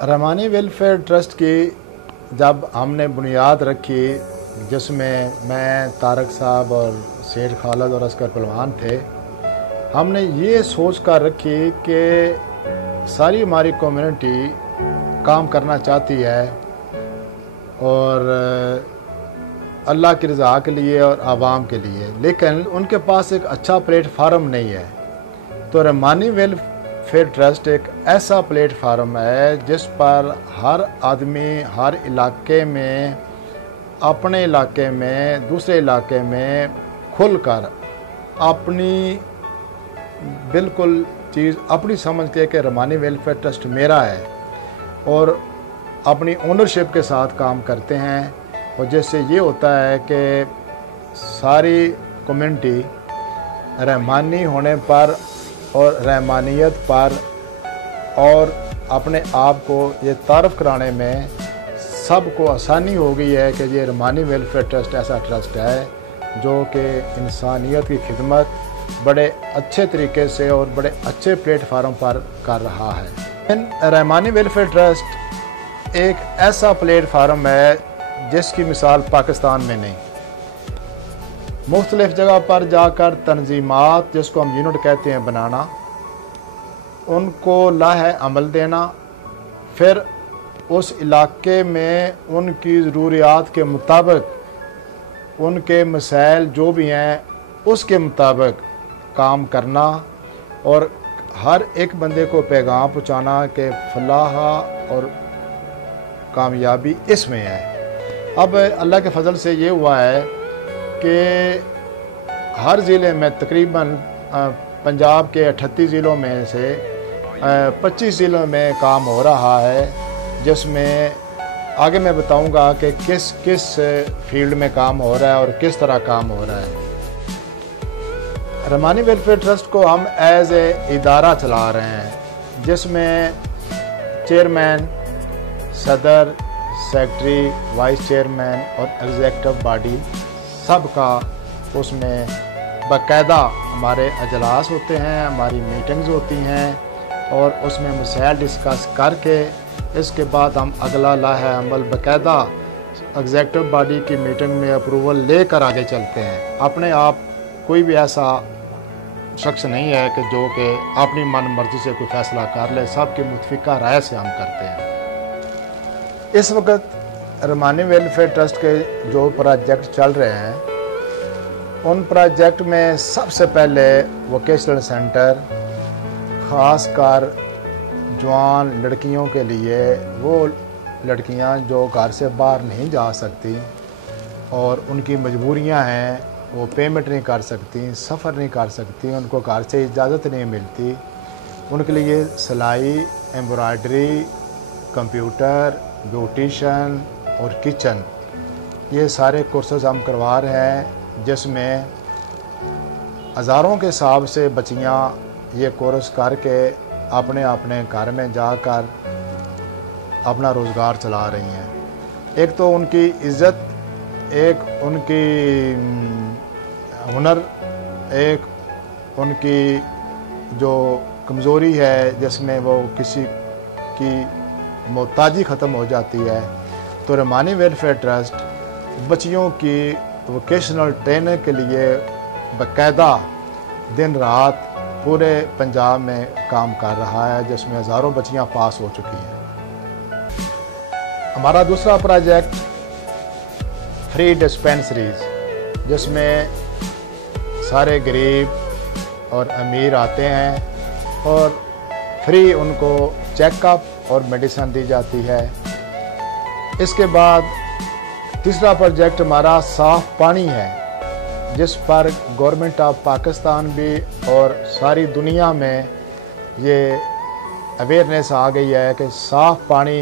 Rahmani welfare trust की जब हमने बुनियाद रखी, जिसमें मैं, तारक साहब और शेर खालिद और असगर पहलवान थे, हमने ये सोच कर रखी कि सारी हमारी कम्युनिटी काम करना चाहती है और अल्लाह की रज़ा के लिए और आवाम के लिए, लेकिन उनके पास एक अच्छा प्लेटफार्म नहीं है। तो रहमानी वेलफेयर ट्रस्ट एक ऐसा प्लेटफार्म है जिस पर हर आदमी हर इलाके में, अपने इलाके में, दूसरे इलाके में खुलकर अपनी बिल्कुल चीज़ अपनी समझ के कि रहमानी वेलफेयर ट्रस्ट मेरा है और अपनी ओनरशिप के साथ काम करते हैं। और जिससे ये होता है कि सारी कम्युनिटी रहमानी होने पर और रहमानियत पर और अपने आप को ये तारफ़ कराने में सबको आसानी हो गई है कि ये रहमानी वेलफेयर ट्रस्ट ऐसा ट्रस्ट है जो कि इंसानियत की खिदमत बड़े अच्छे तरीके से और बड़े अच्छे प्लेटफार्म पर कर रहा है। रहमानी वेलफेयर ट्रस्ट एक ऐसा प्लेटफार्म है जिसकी मिसाल पाकिस्तान में नहीं। मुख्तलिफ़ जगह पर जाकर तंजीमात, जिसको हम यूनिट कहते हैं, बनाना, उनको लाहे अमल देना, फिर उस इलाके में उनकी ज़रूरियात के मुताबिक उनके मसाइल जो भी हैं उसके मुताबिक काम करना और हर एक बंदे को पैगाम पहुँचाना कि फलाह और कामयाबी इसमें है। अब अल्लाह के फजल से ये हुआ है कि हर ज़िले में तकरीबन पंजाब के 38 ज़िलों में से 25 ज़िलों में काम हो रहा है, जिसमें आगे मैं बताऊंगा कि किस किस फील्ड में काम हो रहा है और किस तरह काम हो रहा है। रहमानी वेलफेयर ट्रस्ट को हम एज ए इदारा चला रहे हैं, जिसमें चेयरमैन, सदर, सेक्रेटरी, वाइस चेयरमैन और एग्जीक्यूटिव बॉडी सबका उसमें बाकायदा हमारे अजलास होते हैं, हमारी मीटिंग्स होती हैं और उसमें मसाइल डिस्कस करके इसके बाद हम अगला लाहे अमल बाकायदा एग्जीक्यूटिव बॉडी की मीटिंग में अप्रूवल लेकर आगे चलते हैं। अपने आप कोई भी ऐसा शख्स नहीं है कि जो कि अपनी मन मर्जी से कोई फैसला कर ले, सबकी मुतफिका राय से हम करते हैं। इस वक्त रहमानी वेलफेयर ट्रस्ट के जो प्रोजेक्ट चल रहे हैं, उन प्रोजेक्ट में सबसे पहले वोकेशनल सेंटर, ख़ास कर जवान लड़कियों के लिए, वो लड़कियां जो घर से बाहर नहीं जा सकती और उनकी मजबूरियां हैं, वो पेमेंट नहीं कर सकती, सफ़र नहीं कर सकती, उनको घर से इजाज़त नहीं मिलती, उनके लिए सिलाई, एम्ब्रॉयडरी, कंप्यूटर, ब्यूटिशन और किचन, ये सारे कोर्सेज हम करवा रहे हैं, जिसमें हज़ारों के हिसाब से बच्चियाँ ये कोर्स करके अपने अपने घर में जाकर अपना रोज़गार चला रही हैं। एक तो उनकी इज़्ज़त, एक उनकी हुनर, एक उनकी जो कमज़ोरी है जिसमें वो किसी की मोहताजी ख़त्म हो जाती है। तो रहमानी वेलफेयर ट्रस्ट बच्चियों की वोकेशनल ट्रेनिंग के लिए बाकायदा दिन रात पूरे पंजाब में काम कर रहा है, जिसमें हज़ारों बच्चियां पास हो चुकी हैं। हमारा दूसरा प्रोजेक्ट फ्री डिस्पेंसरीज, जिसमें सारे गरीब और अमीर आते हैं और फ्री उनको चेकअप और मेडिसिन दी जाती है। इसके बाद तीसरा प्रोजेक्ट हमारा साफ़ पानी है, जिस पर गवर्नमेंट ऑफ पाकिस्तान भी और सारी दुनिया में ये अवेयरनेस आ गई है कि साफ़ पानी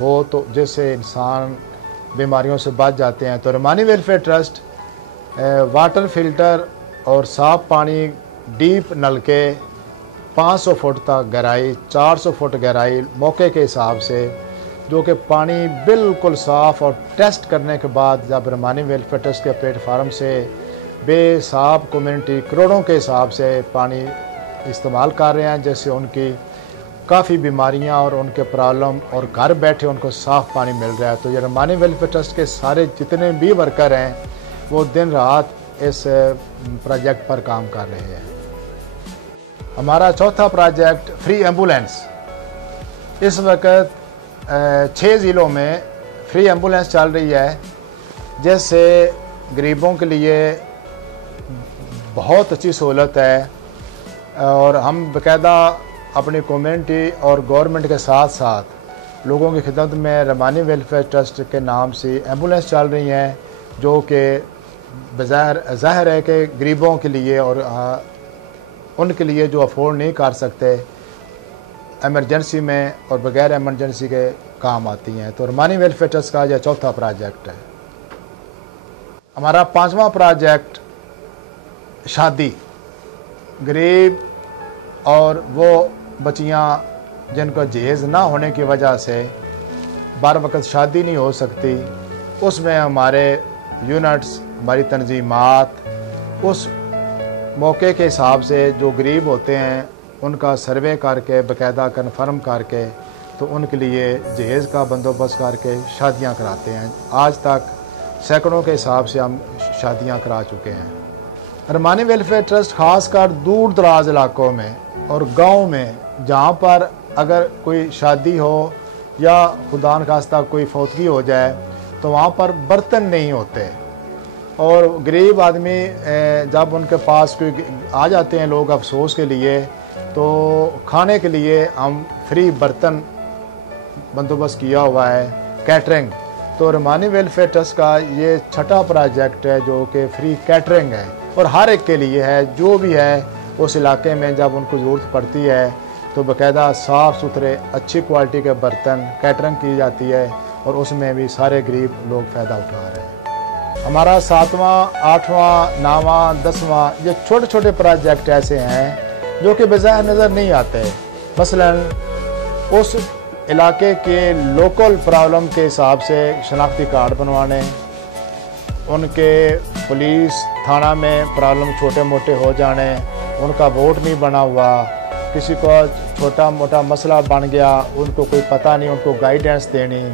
हो तो जिससे इंसान बीमारियों से बच जाते हैं। तो Rahmani welfare trust water filter और साफ़ पानी, डीप नलके, 500 फुट तक गहराई, 400 फुट गहराई मौके के हिसाब से, जो कि पानी बिल्कुल साफ़ और टेस्ट करने के बाद जब रहमानी वेलफेयर ट्रस्ट के प्लेटफार्म से बेसाब कम्युनिटी करोड़ों के हिसाब से पानी इस्तेमाल कर रहे हैं, जैसे उनकी काफ़ी बीमारियां और उनके प्रॉब्लम और घर बैठे उनको साफ़ पानी मिल रहा है। तो ये रमानी वेलफेयर ट्रस्ट के सारे जितने भी वर्कर हैं वो दिन रात इस प्रोजेक्ट पर काम कर रहे हैं। हमारा चौथा प्रोजेक्ट फ्री एम्बुलेंस। इस वक्त 6 ज़िलों में फ्री एम्बुलेंस चल रही है, जिससे गरीबों के लिए बहुत अच्छी सहूलत है। और हम बाकायदा अपनी कम्युनिटी और गवर्नमेंट के साथ साथ लोगों की खिदमत में रमानी वेलफेयर ट्रस्ट के नाम से एम्बुलेंस चल रही हैं, जो कि ज़ाहिर है कि गरीबों के लिए और उनके लिए जो अफोर्ड नहीं कर सकते एमरजेंसी में और बगैर एमरजेंसी के काम आती हैं। तो रमानी वेलफेयर ट्रस्ट का यह चौथा प्रोजेक्ट है। हमारा 5वां प्रोजेक्ट शादी। गरीब और वो बच्चियां जिनको जहेज़ ना होने की वजह से बार वक्त शादी नहीं हो सकती, उसमें हमारे यूनिट्स, हमारी तंजीमात उस मौके के हिसाब से जो गरीब होते हैं उनका सर्वे करके बाकायदा कन्फर्म करके तो उनके लिए जहेज़ का बंदोबस्त करके शादियां कराते हैं। आज तक सैकड़ों के हिसाब से हम शादियां करा चुके हैं। रमानी वेलफेयर ट्रस्ट ख़ासकर दूर दराज इलाकों में और गांव में जहां पर अगर कोई शादी हो या खुदा न खास्ता कोई फौतगी हो जाए तो वहां पर बर्तन नहीं होते, और गरीब आदमी जब उनके पास कोई आ जाते हैं लोग अफसोस के लिए, तो खाने के लिए हम फ्री बर्तन बंदोबस्त किया हुआ है, कैटरिंग। तो रमानी वेलफेयर ट्रस्ट का ये छठा प्रोजेक्ट है जो कि फ्री कैटरिंग है और हर एक के लिए है। जो भी है उस इलाके में जब उनको ज़रूरत पड़ती है तो बाकायदा साफ़ सुथरे अच्छी क्वालिटी के बर्तन कैटरिंग की जाती है और उसमें भी सारे गरीब लोग फ़ायदा उठा रहे हैं। हमारा 7वां, 8वां, 9वां, 10वां ये छोटे छोटे प्रोजेक्ट ऐसे हैं जो कि बज़ाहिर नज़र नहीं आते। मसलन उस इलाके के लोकल प्रॉब्लम के हिसाब से शनाख्ती कार्ड बनवाने, उनके पुलिस थाना में प्रॉब्लम छोटे मोटे हो जाने, उनका वोट नहीं बना हुआ, किसी को छोटा मोटा मसला बन गया, उनको कोई पता नहीं, उनको गाइडेंस देनी,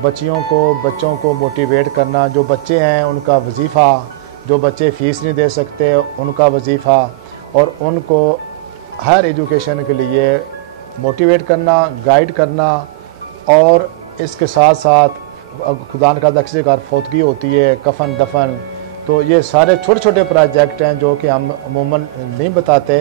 बच्चों को मोटिवेट करना, जो बच्चे हैं उनका वजीफ़ा, जो बच्चे फ़ीस नहीं दे सकते उनका वजीफ़ा, और उनको हर एजुकेशन के लिए मोटिवेट करना, गाइड करना। और इसके साथ साथ खुदा न खास्ता किसी का फौतगी होती है, कफन दफन, तो ये सारे छोटे छोटे प्रोजेक्ट हैं जो कि हम अमूमन नहीं बताते,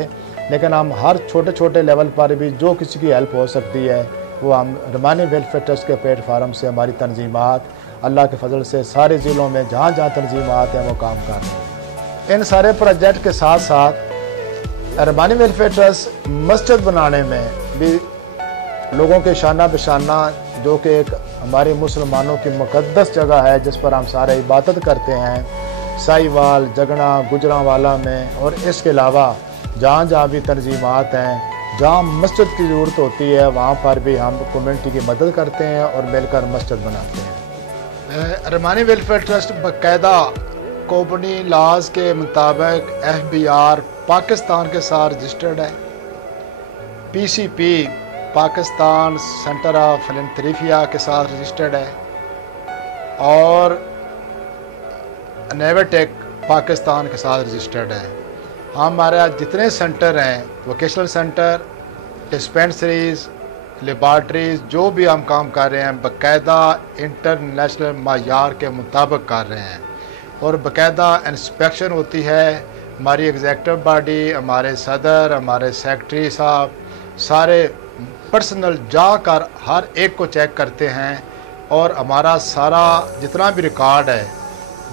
लेकिन हम हर छोटे छोटे लेवल पर भी जो किसी की हेल्प हो सकती है वो हम रमानी वेलफेयर ट्रस्ट के प्लेटफार्म से हमारी तंजीमात अल्लाह के फजल से सारे ज़िलों में जहाँ जहाँ तंजीमात हैं वो काम कर रहे हैं। इन सारे प्रोजेक्ट के साथ साथ रमानी वेलफेयर ट्रस्ट मस्जिद बनाने में भी लोगों के शाना बशाना, जो कि एक हमारे मुसलमानों की मुक़द्दस जगह है जिस पर हम सारे इबादत करते हैं, साहिवाल, जगना, गुजरांवाला में, और इसके अलावा जहाँ जहाँ भी तंजीमात हैं, जहाँ मस्जिद की ज़रूरत होती है वहाँ पर भी हम कम्युनिटी की मदद करते हैं और मिलकर मस्जिद बनाते हैं। रमानी वेलफेयर ट्रस्ट बाकायदा कंपनी लाज के मुताबिक FBR पाकिस्तान के साथ रजिस्टर्ड है, PCP Pakistan centre of philanthropy के साथ रजिस्टर्ड है, और नेवेटेक पाकिस्तान के साथ रजिस्टर्ड है। हमारे जितने सेंटर हैं, वोकेशनल सेंटर, डिस्पेंसरीज, लेबॉर्ट्रीज, जो भी हम काम कर रहे हैं बाकायदा इंटरनेशनल मायार के मुताबिक कर रहे हैं, और बाकायदा इंस्पेक्शन होती है। हमारी एग्जेक्टिव बॉडी, हमारे सदर, हमारे सेक्रेटरी साहब सारे पर्सनल जाकर हर एक को चेक करते हैं, और हमारा सारा जितना भी रिकॉर्ड है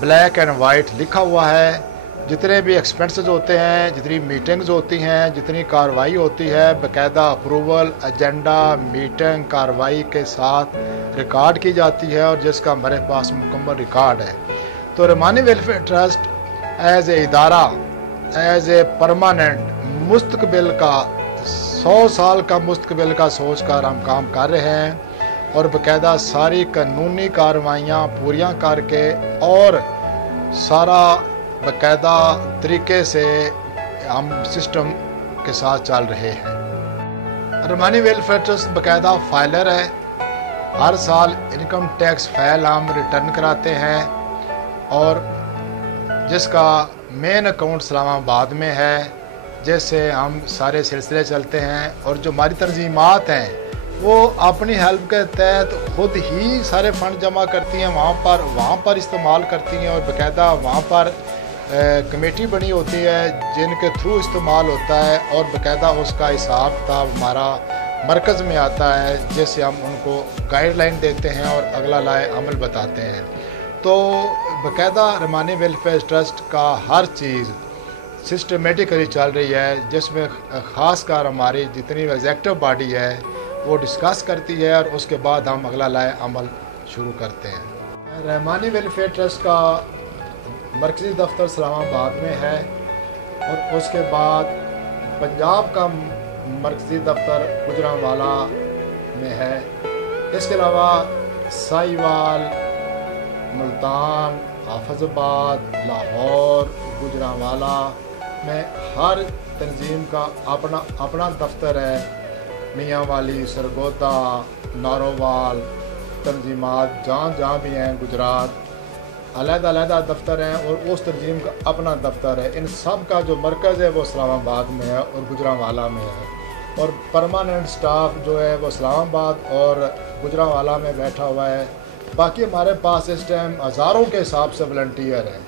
ब्लैक एंड वाइट लिखा हुआ है। जितने भी एक्सपेंसेस होते हैं, जितनी मीटिंग्स होती हैं, जितनी कार्रवाई होती है, बाकायदा अप्रूवल, एजेंडा, मीटिंग, कार्रवाई के साथ रिकॉर्ड की जाती है, और जिसका हमारे पास मुकम्मल रिकॉर्ड है। तो Ramani welfare trust as a इदारा, एज ए परमानेंट मुस्तकबिल का 100 साल का मुस्तकबिल का सोच कर हम काम कर रहे हैं, और बाकायदा सारी कानूनी कार्रवाइयाँ पूरियाँ करके और सारा बाकायदा तरीके से हम सिस्टम के साथ चल रहे हैं। رحمانی ویلفیئر ٹرسٹ باقاعدہ فائلر ہے. ہر سال انکم ٹیکس فائل ہم ریٹرن کراتے ہیں اور جس کا مین اکاؤنٹ اسلام آباد میں ہے، جیسے ہم سارے سلسلے چلتے ہیں. اور جو ہماری تنظیمات ہیں وہ اپنی ہیلپ کے تحت خود ہی سارے فنڈ جمع کرتی ہیں، وہاں پر استعمال کرتی ہیں اور باقاعدہ وہاں پر کمیٹی بنی ہوتی ہے جن کے تھرو استعمال ہوتا ہے اور باقاعدہ اس کا حساب کتاب ہمارا مرکز میں آتا ہے، جیسے ہم ان کو گائیڈ لائن دیتے ہیں اور اگلا لائے عمل بتاتے ہیں. تو باقاعدہ رحمانی ویلفیئر ٹرسٹ کا ہر چیز سسٹمیٹکلی چل رہی ہے، جس میں خاص کر ہماری جتنی ایگزیکٹو باڈی ہے وہ ڈسکس کرتی ہے اور اس کے بعد ہم اگلا لائے عمل شروع کرتے ہیں. رحمانی ویلفیئر ٹرسٹ کا مرکزی دفتر اسلام آباد میں ہے اور اس کے بعد پنجاب کا مرکزی دفتر گوجرانوالہ میں ہے. اس کے علاوہ ساہیوال، ملتان، حافظ آباد، لاہور، گوجرانوالہ میں ہر تنظیم کا اپنا دفتر ہے. میاں والی، سرگودا، نارووال تنظیمات جہاں بھی ہیں گجرات، علیحدہ دفتر ہیں اور اس تنظیم کا اپنا دفتر ہے. ان سب کا جو مرکز ہے وہ اسلام آباد میں ہے اور گوجرانوالہ میں ہے اور پرماننٹ سٹاف جو ہے وہ اسلام آباد اور گوجرانوالہ میں بیٹھا ہوا ہے. باقی ہمارے پاس اس ٹائم ہزاروں کے حساب سے والنٹیئر ہیں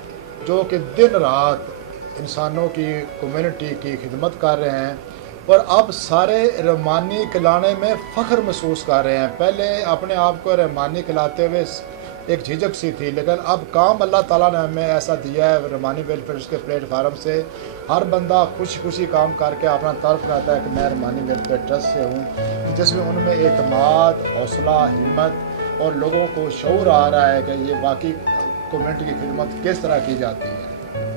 جو کہ دن رات انسانوں کی کمیونٹی کی خدمت کر رہے ہیں اور اب سارے رحمانی کھلانے میں فخر محسوس کر رہے ہیں. پہلے اپنے آپ کو رحمانی کھلاتے ہوئے ایک جھجک سی تھی، لیکن اب کام اللہ تعالیٰ نے ہمیں ایسا دیا ہے رحمانی ویلفیئر کے پلیٹ فارم سے ہر بندہ خوشی کام کر کے اپنا تعارف کراتا ہے کہ میں رحمانی ویلفیئر ٹرسٹ سے ہوں، جس میں ان میں اعتماد، حوصلہ، ہمت اور لوگوں کو شعور آ رہا ہے کہ یہ واقعی کمیونٹی کی خدمت کس طرح کی جاتی ہے.